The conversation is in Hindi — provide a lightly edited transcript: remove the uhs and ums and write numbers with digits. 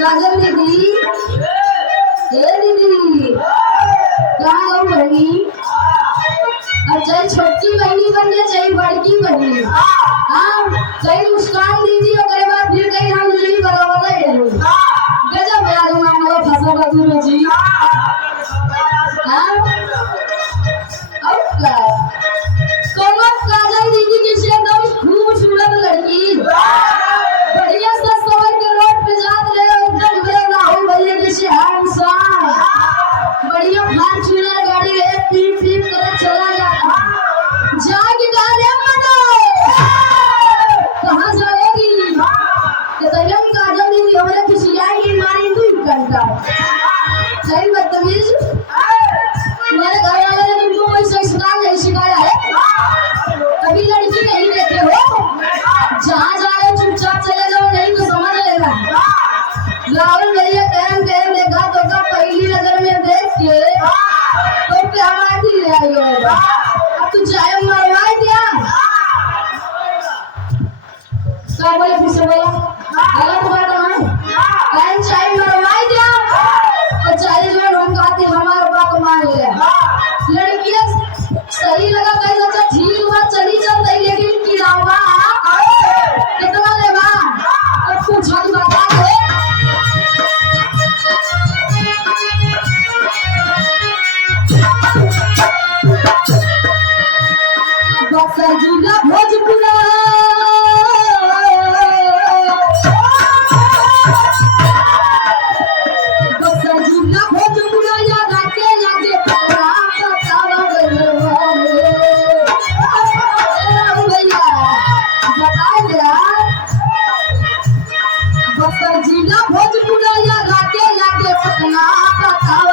काजल दीदी, ए दीदी, कहाँ हो बहनी? अब चाहे छोटी बहनी बन जाए चाहे बड़की बहनी, हाँ चाहे मुस्कान दीदी ओकरे बाद फिर कहीं हम नहीं बराबर है गजब यार हमारा फंसा बदू जी, हाँ अब क्या कोनो काजल दीदी की से एकदम खूबसूरत लड़की बढ़िया सा सवर के रोड पे जात रहे एकदम मेरे राहुल भैया के से हैंडसम बढ़िया फॉर्च्यूनर गाड़ी है पीप पीप करे चला जाता जाके गाने मनो कहाँ जाएगी तो तैयार काजल दीदी हमारे खिसियाएगी मारी 2 घंटा सही बदतमीज मेरे घर वाले ने तुमको कोई संस्कार नहीं सिखाया है कभी लड़की नहीं देते हो जहाँ जाए चुपचाप चले जाओ नहीं तो समझ लेना राहुल भैया टाइम टाइम देखा तो का पहली नजर में देख के तो प्यार ही ले आई होगा अब तू चाय मरवाए क्या क्या बोले फिर से बोला गलत बात है टाइम चाय मरवाए क्या और चाय जो हम कहते हमारे बात मान ले लड़कियां सही लगा कैसा अच्छा ठीक हुआ चली चल रही लेकिन किरावा कितना लेगा अब कुछ हम बता दे बक्सर जिला भोजपुरा बक्सर जिला भोजपुरा याद आके लागे पता बतावा भैया बता दिया बक्सर जिला भोजपुरा याद आके लागे पता बतावा